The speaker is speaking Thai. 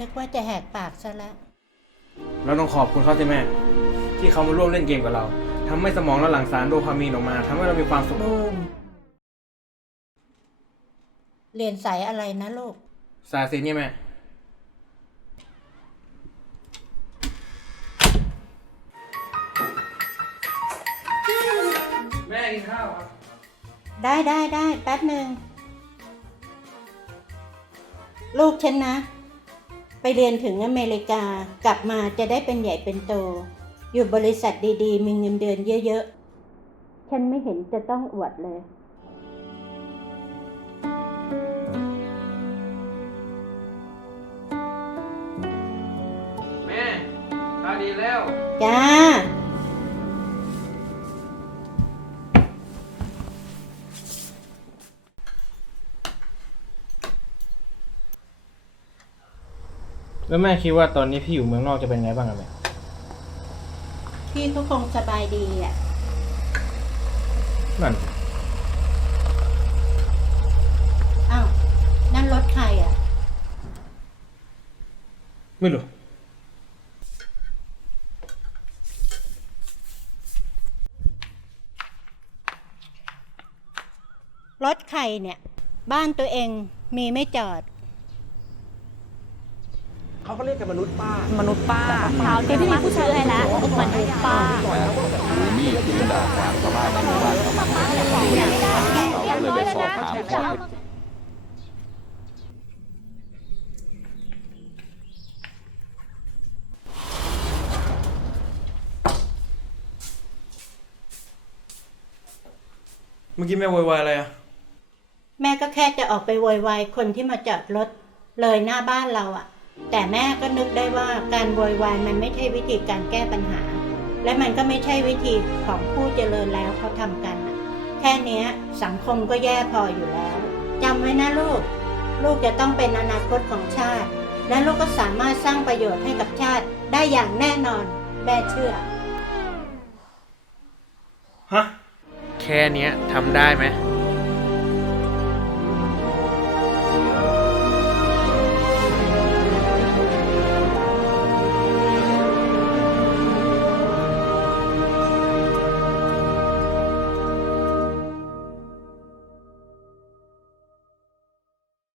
นึกว่าจะแหกปากซะแล้วเราต้องขอบคุณเขาสิแม่ ที่เขามาร่วมเล่นเกมกับเราทำให้สมองเราหลั่งสารโดพามีนออกมาทำให้เรามีความสุขบูมเรียนสายอะไรนะลูก สายสินเนี่ยแม่ แม่กินข้าวครับ ได้ได้ได้แป๊บหนึ่ง ลูกฉันนะ ไปเรียนถึงอเมริกากลับมาจะได้เป็นใหญ่เป็นโต อยู่บริษัทดีๆ มีเงินเดือนเยอะๆ ฉันไม่เห็นจะต้องอวดเลยแม่ข้าวดีแล้ว จ้า แล้วแม่คิดว่าตอนนี้พี่อยู่เมืองนอกจะเป็นไงบ้างอะแม่พี่ก็คงสบายดีอะ นั่น อ้าว นั่นรถใครอะ ไม่รู้ รถใครเนี่ย บ้านตัวเองมีไม่จอด เขาก็เรียกกันมนุษย์ป้ามนุษย์ป้าเท้าที่มีผู้ชื่อให้แล้วมนุษย์ป้านี่คือด่าความชาวบ้านในหมู่บ้านเขามาเราก็เลยไปสอบถามข้อเท็จจริงเมื่อกี้แม่โวยวายอะไรอะแม่ก็แค่จะออกไปโวยวายคนที่มาจอดรถเลยหน้าบ้านเราอะ แต่แม่ก็นึกได้ว่าการโวยวายมันไม่ใช่วิธีการแก้ปัญหา และมันก็ไม่ใช่วิธีของผู้เจริญแล้วเขาทำกัน แค่นี้สังคมก็แย่พออยู่แล้วจำไว้นะลูก ลูกจะต้องเป็นอนาคตของชาติ และลูกก็สามารถสร้างประโยชน์ให้กับชาติได้อย่างแน่นอนแม่เชื่อ ฮะ แค่เนี้ยทำได้ไหม